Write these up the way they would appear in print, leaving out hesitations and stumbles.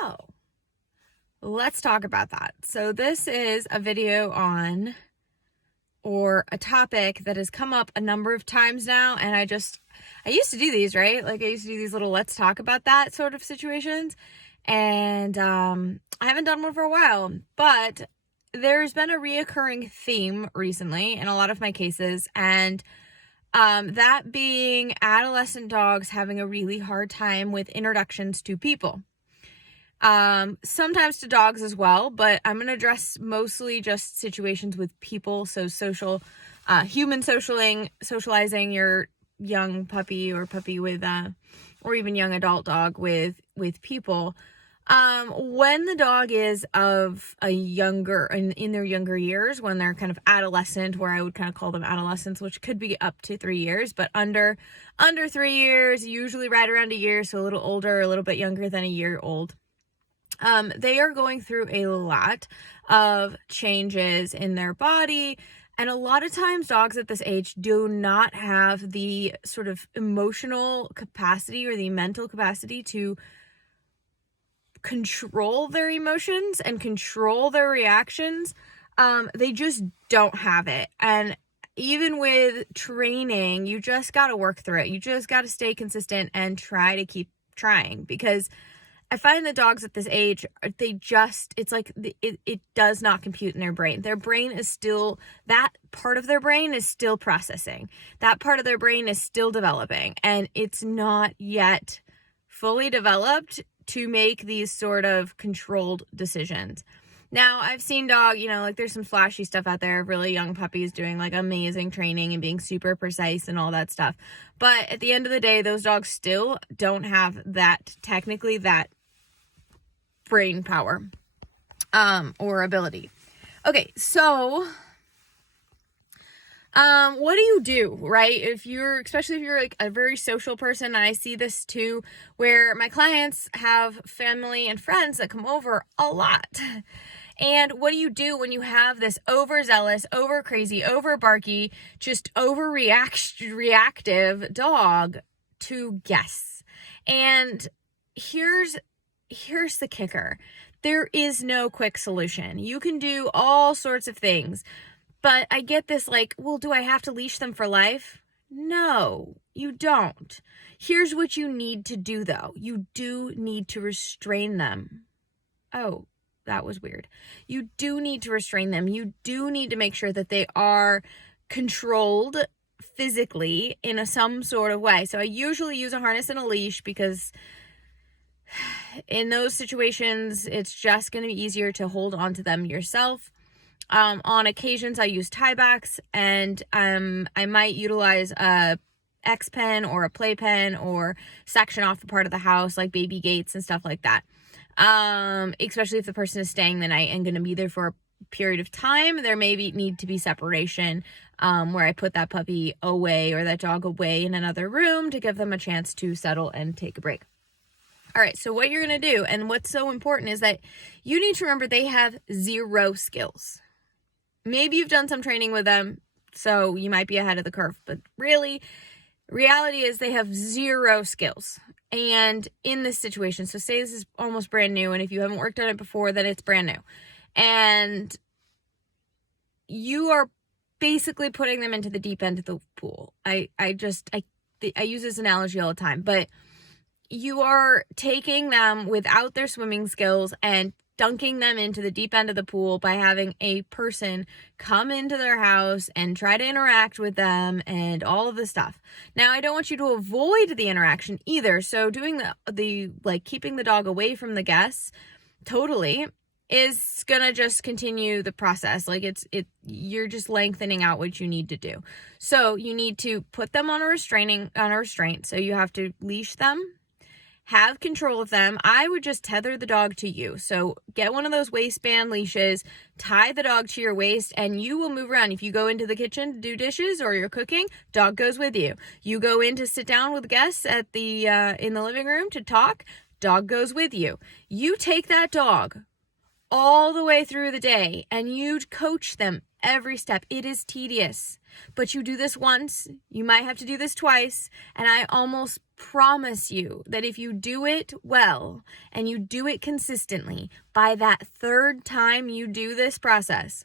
So let's talk about that. So this is a video on, or a topic that has come up a number of times now. And I used to do these, right? Like I used to do these little let's talk about that sort of situations. And I haven't done one for a while, but there's been a reoccurring theme recently in a lot of my cases. And that being adolescent dogs having a really hard time with introductions to people. Sometimes to dogs as well, but I'm going to address mostly just situations with people. So human socializing your young puppy or puppy with, or even young adult dog with people. When the dog is of a younger, in their younger years, when they're kind of adolescent, where I would kind of call them adolescents, which could be up to 3 years, but under 3 years, usually right around a year. So a little older, a little bit younger than a year old. They are going through a lot of changes in their body. And a lot of times dogs at this age do not have the sort of emotional capacity or the mental capacity to control their emotions and control their reactions. They just don't have it. And even with training, you just got to work through it. You just got to stay consistent and try to keep trying, because I find the dogs at this age, it's like it does not compute in their brain. Their brain is still, that part of their brain is still processing. That part of their brain is still developing, and it's not yet fully developed to make these sort of controlled decisions. Now, I've seen there's some flashy stuff out there of really young puppies doing like amazing training and being super precise and all that stuff. But at the end of the day, those dogs still don't have that brain power, or ability. Okay, so what do you do, right? Especially if you're like a very social person, and I see this too, where my clients have family and friends that come over a lot. And what do you do when you have this overzealous, over crazy, over barky, just reactive dog to guests? And here's the kicker. There is no quick solution. You can do all sorts of things. But I get this like, well, do I have to leash them for life? No, you don't. Here's what you need to do, though. You do need to restrain them. Oh, that was weird. You do need to restrain them. You do need to make sure that they are controlled physically in some sort of way. So I usually use a harness and a leash, because in those situations, it's just going to be easier to hold on to them yourself. On occasions, I use tiebacks, and I might utilize a X pen or a play pen, or section off a part of the house like baby gates and stuff like that. Especially if the person is staying the night and going to be there for a period of time, there may need to be separation, where I put that puppy away or that dog away in another room to give them a chance to settle and take a break. All right, so what you're going to do, and what's so important, is that you need to remember they have zero skills. Maybe you've done some training with them, so you might be ahead of the curve, but really, reality is they have zero skills. And in this situation, so say this is almost brand new, and if you haven't worked on it before, then it's brand new. And you are basically putting them into the deep end of the pool. I use this analogy all the time, but you are taking them without their swimming skills and dunking them into the deep end of the pool by having a person come into their house and try to interact with them and all of this stuff. Now, I don't want you to avoid the interaction either. So doing the keeping the dog away from the guests totally is gonna just continue the process. You're just lengthening out what you need to do. So you need to put them on a restraint. So you have to leash them, have control of them. I would just tether the dog to you. So get one of those waistband leashes, tie the dog to your waist, and you will move around. If you go into the kitchen to do dishes or you're cooking, dog goes with you. You go in to sit down with guests at the in the living room to talk, dog goes with you. You take that dog all the way through the day and you coach them every step. It is tedious, but you do this once, you might have to do this twice, and I almost promise you that if you do it well and you do it consistently, by that third time you do this process,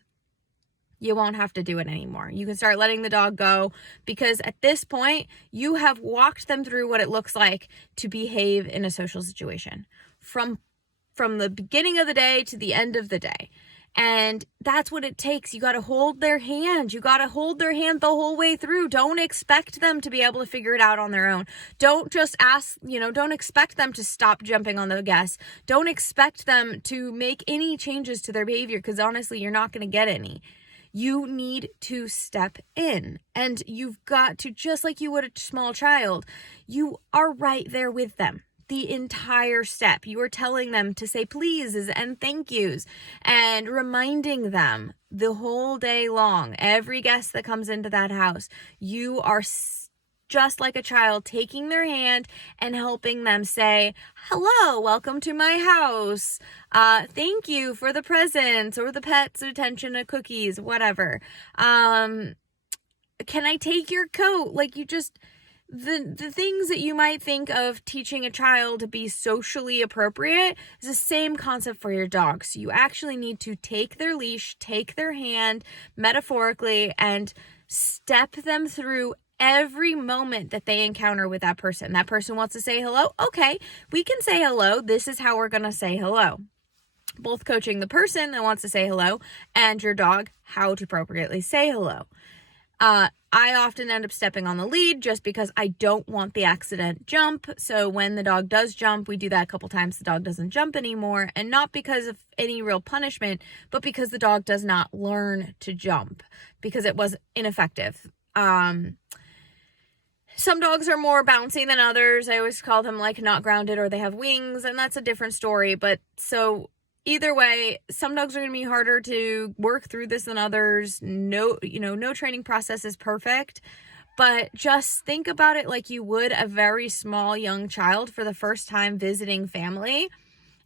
you won't have to do it anymore. You can start letting the dog go, because at this point, you have walked them through what it looks like to behave in a social situation from the beginning of the day to the end of the day. And that's what it takes. You got to hold their hand. You got to hold their hand the whole way through. Don't expect them to be able to figure it out on their own. Don't just don't expect them to stop jumping on the gas. Don't expect them to make any changes to their behavior, because honestly, you're not going to get any. You need to step in, and you've got to, just like you would a small child, you are right there with them the entire step. You are telling them to say pleases and thank yous and reminding them the whole day long. Every guest that comes into that house, you are just like a child, taking their hand and helping them say, hello, welcome to my house. Thank you for the presents or the pet's attention to cookies, whatever. Can I take your coat? Like, you just, the things that you might think of teaching a child to be socially appropriate is the same concept for your dog. So you actually need to take their leash, take their hand metaphorically, and step them through every moment that they encounter with that person. That person wants to say hello. Okay, we can say hello. This is how we're going to say hello. Both coaching the person that wants to say hello and your dog how to appropriately say hello. I often end up stepping on the lead just because I don't want the accident jump. So when the dog does jump, we do that a couple times. The dog doesn't jump anymore, and not because of any real punishment, but because the dog does not learn to jump because it was ineffective. Some dogs are more bouncy than others. I always call them like not grounded, or they have wings, and that's a different story. But so either way, some dogs are going to be harder to work through this than others. No training process is perfect, but just think about it like you would a very small young child for the first time visiting family.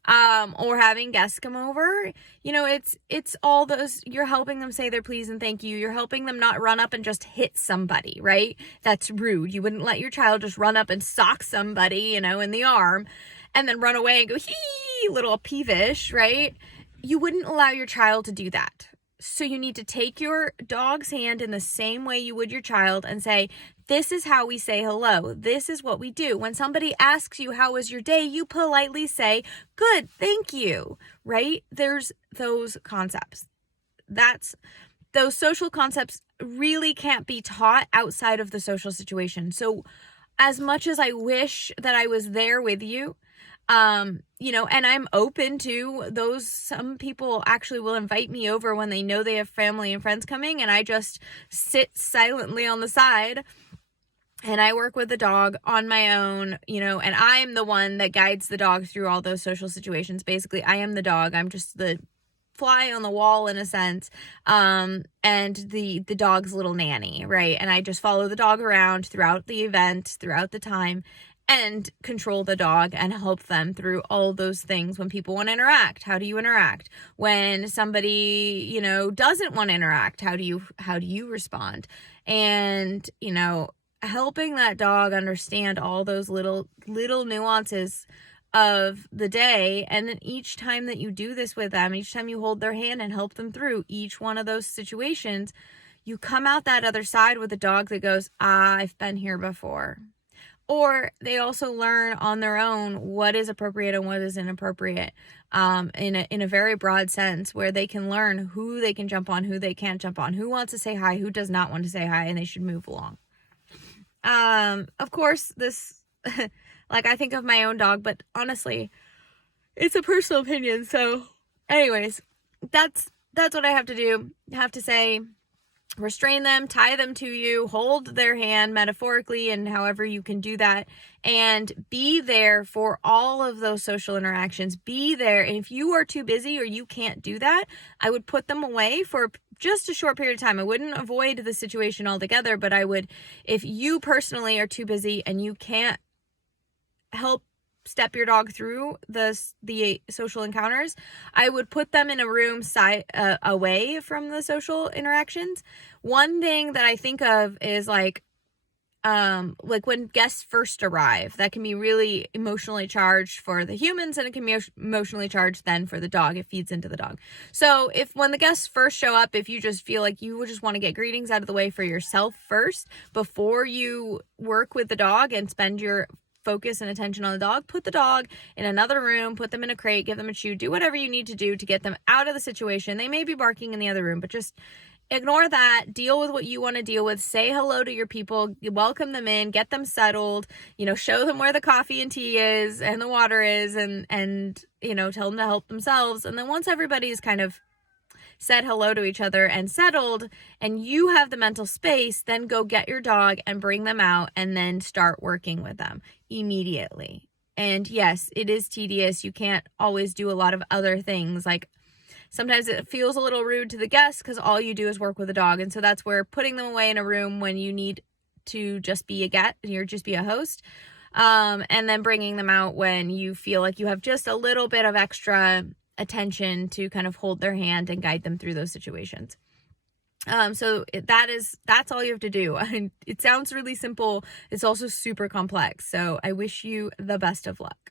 Or having guests come over. It's all those, you're helping them say their please and thank you. You're helping them not run up and just hit somebody, right? That's rude. You wouldn't let your child just run up and sock somebody, in the arm and then run away and go, hee, little peevish, right? You wouldn't allow your child to do that. So you need to take your dog's hand in the same way you would your child and say, this is how we say hello. This is what we do. When somebody asks you, how was your day? You politely say, good, thank you, right? There's those concepts. Those social concepts really can't be taught outside of the social situation. So as much as I wish that I was there with you, and I'm open to those. Some people actually will invite me over when they know they have family and friends coming, and I just sit silently on the side and I work with the dog on my own, and I'm the one that guides the dog through all those social situations. Basically, I am the dog. I'm just the fly on the wall in a sense, and the dog's little nanny, right? And I just follow the dog around throughout the event, throughout the time, and control the dog and help them through all those things. When people want to interact, how do you interact? When somebody, doesn't want to interact, how do you respond? And, helping that dog understand all those little nuances of the day. And then each time that you do this with them, each time you hold their hand and help them through each one of those situations, you come out that other side with a dog that goes, I've been here before. Or they also learn on their own what is appropriate and what is inappropriate, in a very broad sense, where they can learn who they can jump on, who they can't jump on, who wants to say hi, who does not want to say hi, and they should move along. Of course, this, like, I think of my own dog, but honestly, it's a personal opinion. So anyways, that's what I have to do. I have to say, restrain them, tie them to you, hold their hand metaphorically and however you can do that, and be there for all of those social interactions. Be there. And if you are too busy or you can't do that, I would put them away for just a short period of time. I wouldn't avoid the situation altogether, but I would, if you personally are too busy and you can't help step your dog through the social encounters, I would put them in a room away from the social interactions. One thing that I think of is like when guests first arrive, that can be really emotionally charged for the humans, and it can be emotionally charged then for the dog. It feeds into the dog. So if when the guests first show up, if you just feel like you just want to get greetings out of the way for yourself first before you work with the dog and spend your focus and attention on the dog, put the dog in another room, put them in a crate, give them a chew, do whatever you need to do to get them out of the situation. They may be barking in the other room, but just ignore that, deal with what you want to deal with, say hello to your people, welcome them in, get them settled, show them where the coffee and tea is and the water is, and tell them to help themselves. And then once everybody's kind of said hello to each other and settled, and you have the mental space, then go get your dog and bring them out and then start working with them immediately. And yes, it is tedious. You can't always do a lot of other things. Like, sometimes it feels a little rude to the guests because all you do is work with a dog. And so that's where putting them away in a room when you need to just be a guest, you're just be a host. And then bringing them out when you feel like you have just a little bit of extra attention to kind of hold their hand and guide them through those situations. So that's all you have to do. It sounds really simple. It's also super complex. So I wish you the best of luck.